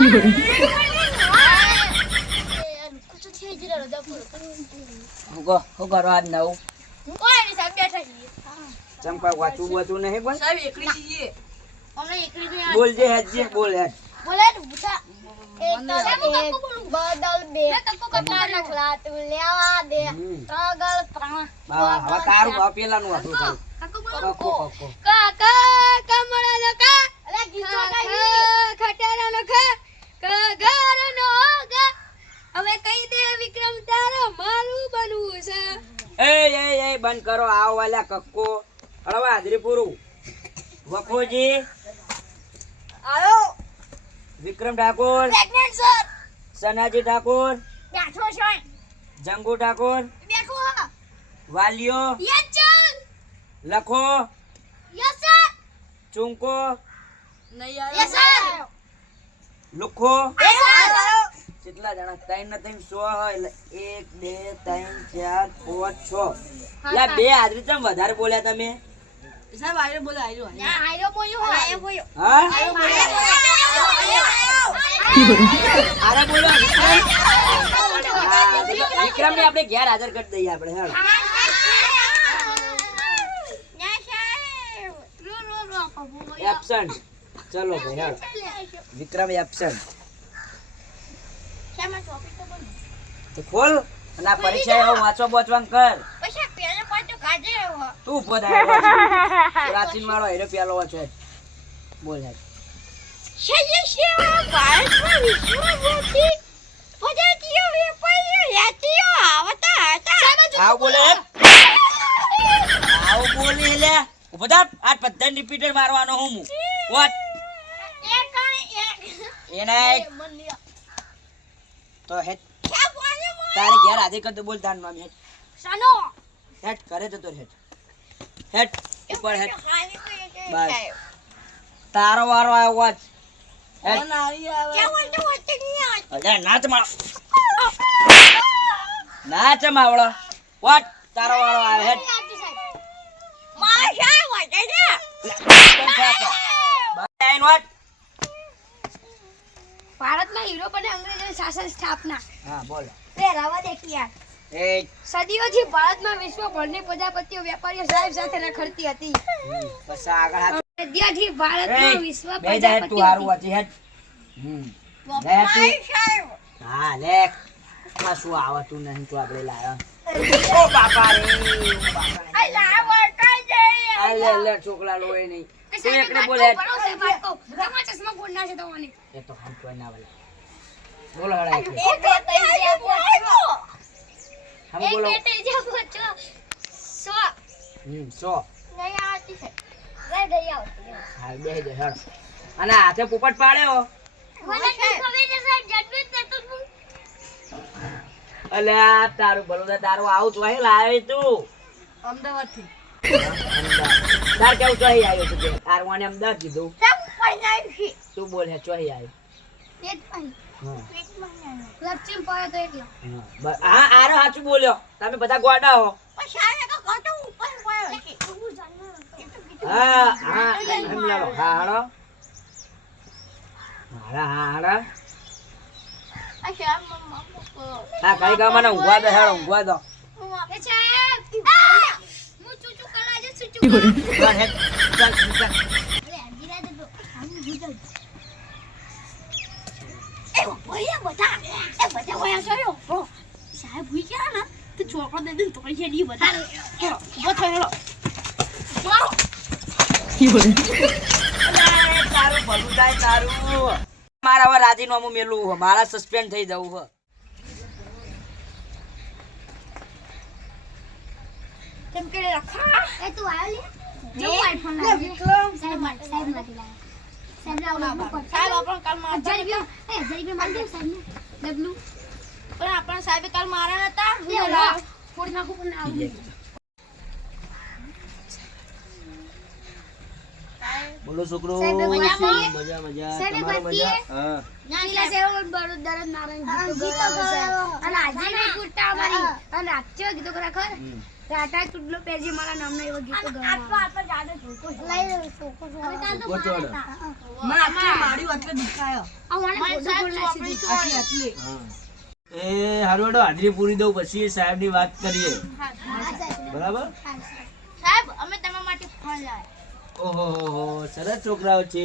હું કરો આજ નવું કોઈ નહીં સાહેબ બેઠા છીએ. ચંપા વાંચવું નહીં કોઈ સાહેબ એકલી છીએ. અમને એકલી નહીં બોલ જે હેડ જે બોલ હેડ બોલે ને બુટા એક બદલ બે કપડા નખલા તું લેવા દે કગલ પ્રાણ હવે તારું પેલાનું હતું તારું કકો કાકા કમળા નો કા અરે ગીતો ગાઈ ખટારા નો ખા કગર નો ગા હવે કહી દે વિક્રમ તારો મારું બનવું છે. એ બંધ કરો આવ વાલા કક્કો હવે હાજરી પૂરું વખોજી આયો વિક્રમ ઠાકોર પ્રેગ્નન્ટ સર સનાજી ઠાકોર બેઠો છે જંગુ ઠાકોર બેઠો હા વાલિયો યસ સર લખો યસ સર ચુંકો નહીં આયો યસ સર લુખો યસ સર કેટલા જણા 3 ને 3 100 હોય એટલે 1 2 3 4 5 6 લા બે હાજરી ચમ વધારે બોલ્યા તમે સાહેબ આયો બોલે આયો ના આયો બોલ્યો આયો બોલ્યો હા આયો આરે બોલો વિક્રમ ને આપણે ઘેર હાજર કરી દઈએ આપણે હેડ એબ્સન્ટ ચલો ભાઈ હેડ વિક્રમ એબ્સન્ટ તો ખોલ અને આ પરીક્ષા વાંચો બોચવાન કર તું ઉભો થાય પ્રાચીન વાળો હેરો પેલો છે બોલ હેડ આવ બોલે આવ બોલી લે ઉભો થા આ પદ્ધતિ રિપીટર મારવાનો હું વોટ એના તો હેડ તારે ઘેર હાજર કર દે બોલ તાર નામ હેડ સનો હેડ કરે તો હેડ હેડ ઉપર હેડ બસ તારો વારો આવ્યો વાચ હેડ અરે નાચ માવળો વોટ તારો વારો આવ્યો હેડ વોટ ભારતમાં યુરોપ અને અંગ્રેજોની શાસન સ્થાપના હા બોલ પહેરાવા દેખી યાર એ સદીઓથી ભારતમાં વિશ્વભરની પ્રજાપતિઓ વેપારીઓ સાહેબ સાથે રખડતી હતી. બસ આગળ હાથ સદીઓથી ભારતમાં વિશ્વ બે જાય તું હારું વાંચી હેડ લે તું હા લે આ શું આવતું નહીં તું આપણે લાયો ઓ બાપા રે આ લે છોકલા લોય નહીં તું એકને બોલ હેડ એ તો હાથ કોઈ ના બોલે બોલો હળા હમ બોલો 100 હા બે દે હેડ અને હાથે પોપટ પાડ્યો અલે આ તારું બલોદા તારું આવું ચોહી લાવી તું અમદાવાદ થી તાર કેવું ચોહી આવ્યો તું તારવાને અમદાવાદ કીધું તું બોલ હે ચોહી આવ્યો હા આરો સાચું બોલ્યો તમે બધા ગોડા હો હા હા એમ લાવો હા હાડો હાડા હા કઈ કા મને ઊંઘવા દે હેડો ઊંઘવા દો તારું ભલું થાય તારું મારા હવે રાજીનામું મેલું હો મારા સસ્પેન્ડ થઈ જવું હો કેમ કે રખા એ તું આવ્યો લે જો આઈફોન લાવ વિક્રમ સાહેબ નથી લાવ સાહેબ લાવ સાહેબ આપણ કાલ માં 1000 રૂપિયા માર દે સાહેબ ને ડબલું પણ આપણ સાહેબ કાલ મારા નતા ફોડી નાખું પણ ના આવું બોલો છોકરો મજા મજા તમારે મજા હા નીલા સેવ બરોદર નારાયણ ગીતો ગાયો અને આજે મે કુટ્ટા અમારી અને રાત્રે ગીતો કરા ખર રાતા કુડલો પેજી મારા નામના એવા ગીતો ગાયા આ તો જાડો જોકો લઈ લે છોકો હવે કાલ તો મારી વાત કે દુખાયો આ મને ફોટો બોલના સીધી આટલી એ હારું હેડો હાજરી પૂરી દઉં પછી સાહેબની વાત કરીએ બરાબર સાહેબ અમે તમારા માટે ફોન લાવ્યા ઓહો હો સરસ છોકરાઓ છે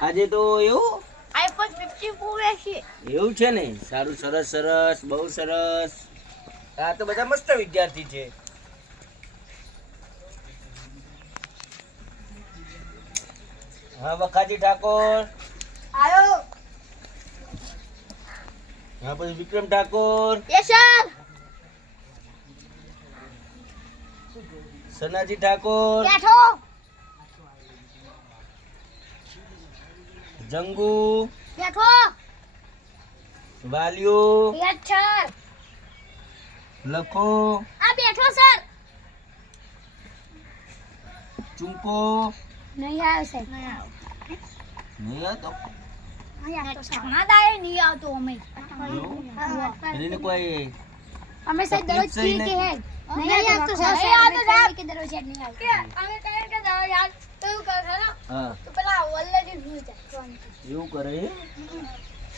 આજે તો એવું આઈફોન 15 પ્રો છે એવું છે ને સારું સરસ સરસ બહુ સરસ આ તો બધા મસ્ત વિદ્યાર્થી છે હા વખાજી ઠાકોર આયો હા પછી વિક્રમ ઠાકોર યસ સર સનાજી ઠાકોર બેઠો જંગુ બેઠો વાલિયો યસ સર લખો આ બેઠો સર ચુંકો નહીં આવ્યો સાહેબ નહીં હતો નહીં આવતો અમે એને કોઈ અમે સાહેબ દરરોજ તકલીફ સહી કે હે નહીં. નહીં આવતો સાહેબ કે દરરોજ યાદ નહીં આવતો અમે કહીએ કે દરરોજ યાદ તો એવું કરે ને હા તો પેલા ઓલરેડી ભૂલ જાય એવું કરે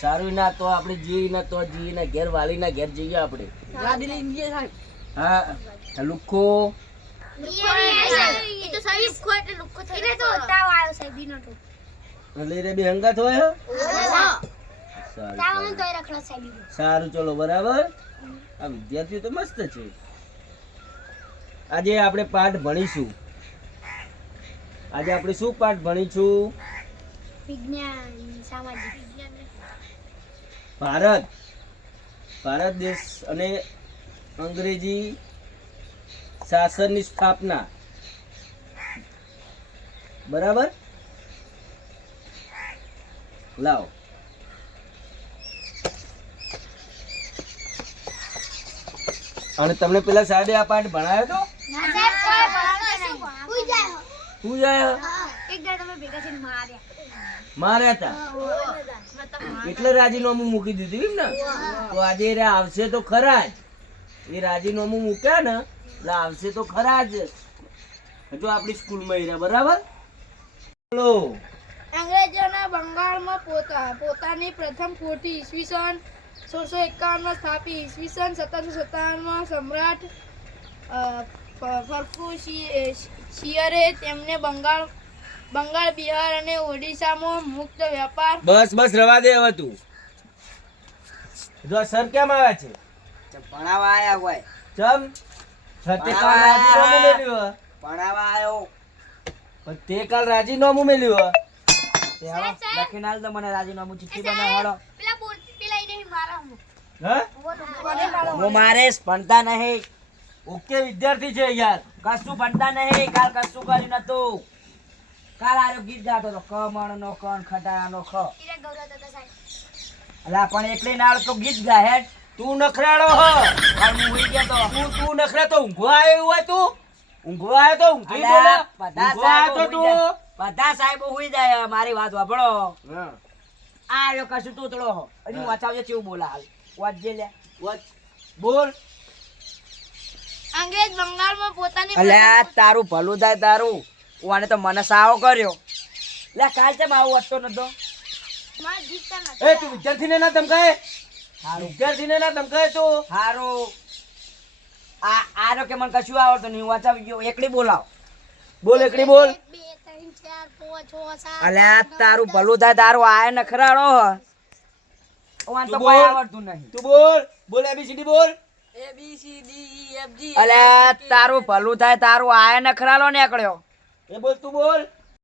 સારું ના તો આપણે જીવી ના તો જીવી ના ઘેર વાલી ના ઘેર જઈએ આપણે ગાડી લઈને જઈએ સાહેબ હા લુખો એ તો સાહેબ લુખો એટલે લુખો થઈ ગયો તો તાવ આવ્યો સાહેબ દીનો તો લઈ રે બે હંગાત હોય તાવ સારું મને તોય રખડો સાહેબ સારું ચલો બરાબર આ વિદ્યાર્થીઓ તો મસ્ત છે આજે આપણે પાઠ ભણીશું આજે આપણે શું પાઠ ભણીશું વિજ્ઞાન સામાજિક ભારત દેશ અને અંગ્રેજી શાસનની સ્થાપના બરાબર લાવો અને તમને પેલા સાહેબે આ પાઠ ભણાયો તો ના સાહેબ કોઈ ભણાવતો નહીં ઉઈ જાય શું જાય એક દાડો તમે ભેગા થઈને માર્યા હતા એટલે રાજીનામું મૂકી દીધું એમ ને તો આજે એ આવશે તો ખરા જ એ રાજીનામું મૂક્યા ને એટલે આવશે તો ખરા જ જો આપણી સ્કૂલમાં એ રહ્યા બરાબર બોલો અંગ્રેજોના બંગાળમાં પોતાની પ્રથમ કોઠી ઈસવીસન 1651 સ્થાપી. ઈસવીસન 1757 સમ્રાટ ફર્રુખિયરે તેમને બંગાળ, બિહાર અને ઓડિશામાં મુક્ત વેપાર બસ રવા દે હવે તું જો સર કેમ આવ્યા છે ભણાવા આયા હોય ચમ તે કાલ રાજીનામું મેલ્યું ભણાવા આયો પણ તે કાલ રાજીનામું મેલ્યું તે હાલો લખીને આલ દો મને રાજીનામું ચિઠ્ઠી બનાવ હાલો પેલા બોલતી પેલા એને મારા હું હા હું મારેશ ભણતા નહીં ઓકે વિદ્યાર્થી છે યાર કશું ભણતા નહીં કાલ કશું કર્યું નતું કાલ આરો ગીત ગાતો તો કમણ નો કણ ખટારા નો ખ ઈરે ગૌરવ તો સાહેબ અલા પણ એકલી નાળ તો ગીત ગા હેડ તું નખરાડો હ પણ હું હોઈ ગયો તો તું નખરા તો ઊંઘવા આવ્યો હોય તું ઊંઘવા આવ્યો તો ઊંઘી બોલે અલા, ઊંઘવા આવ્યો તો તું બધા સાહેબો હોઈ જાય મારી વાત વાપરો હા આ રહ્યો કશું તોતડો હો એની વાચાવજે કેવું બોલા હાલ વાંચજે લે વાત બોલ અંગ્રેજ બંગાળમાં પોતાની અલ્યા તારું ભલું થાય તારું ઓને તો મને સાવો કર્યો લે કાલ ચમ આવું હતો નતો માં જીતતા નથી. એ તું વિદ્યાર્થીને ના ધમકાય વિદ્યાર્થીને ના ધમકાય તું હારું આરો કે મને કશું આવડતું નહીં વાંચાવી ગયો એકલી બોલાવ બોલ એકડી બોલ 2 3 4 5 6 7 અલ્યા તારું ભલું થાય તારું આય નખરાડો હ ઓન તો તું કોઈ બોલ. આવડતું નહીં તું બોલ ABCD બોલ અલ્યા તારું ભલું થાય તારું આય નખરાલો નીકળ્યો એ બોલ તું બોલ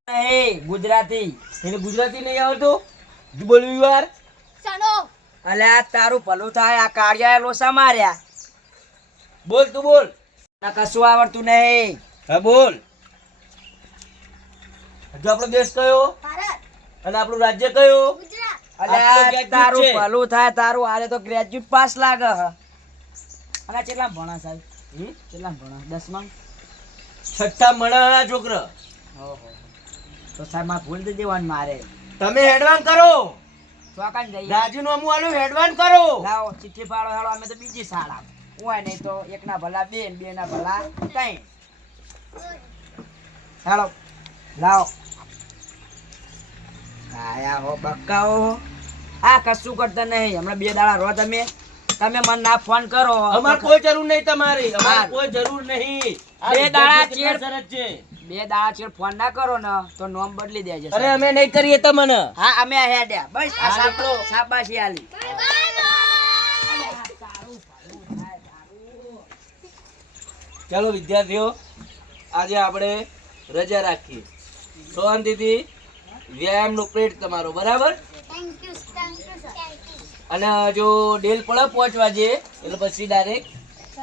એ ગુજરાતી એને ગુજરાતી નહીં આવડતું તું બોલ વાર સનો અલ્યા તારું ભલું થાય આ કાળિયા લોસા માર્યા બોલ તું બોલ ના કશું આવડતું નહીં હા બોલ જો આપણો દેશ કયો ભારત અને આપણું રાજ્ય કયો ગુજરાત અલ્યા આ તો graduate તારું છે. ભલું થાય તારું આલે તો ગ્રેજ્યુએટ પાસ લાગે હ અને કેટલા ભણા સાહેબ હમ? કેટલા ભણા 10માં છઠ્ઠા મણાના છોકરા ઓહો તો સાહેબ માં ભૂલ દઈ દેવાનું મારે તમે હેડવાન કરો ચોકાન જઈએ રાજીનામું આલું હેડવાન કરો લાવો ચિઠ્ઠી પાડો હેડો અમે તો બીજી શાળા હોય નહીં તો એકના ભલા બે ને બે ના ભલા ત્રણ હેડો લાવો આયા હો બક્કાઓ આ કશું કરતા નહીં હમણાં 2 દાડા રહો તમે મને ના ફોન કરો અમાર કોઈ જરૂર નહીં તમારી અમાર કોઈ જરૂર નહીં આ બે દાડા વિદ્યાર્થીઓ ચેડ- કેટલા સરસ છે 2 દાડા ચેડ ફોન ના કરો ને તો નોમ બદલી દેજે અરે અમે નહીં કરીએ તમને હા અમે હેડ્યા બસ આ હા, નીકળો. શાબાશી આલી ચાલો વિદ્યાર્થીઓ આજે આપણે રજા રાખીએ શાંતિથી વ્યાયામનો પેટ તમારો બરાબર થેન્ક યુ સર અને જો ડેલ પડે 5 વાગે એટલે પછી ડાયરેક્ટ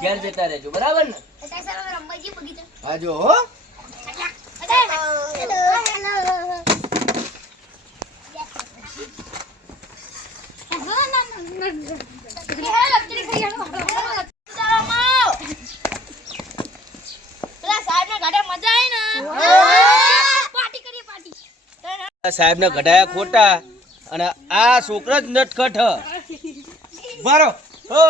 ઘેર જતા રહેજો બરાબર ને અત્યારે સર અમે રમવા જઈએ બગીચા હા જો હો પેલા સાહેબને ઘરે મજા આવી ને પાર્ટી કરીએ પાર્ટી સાહેબ ને ઘટાયા ખોટા અને આ છોકરા જ નટખટ હ. મારો હો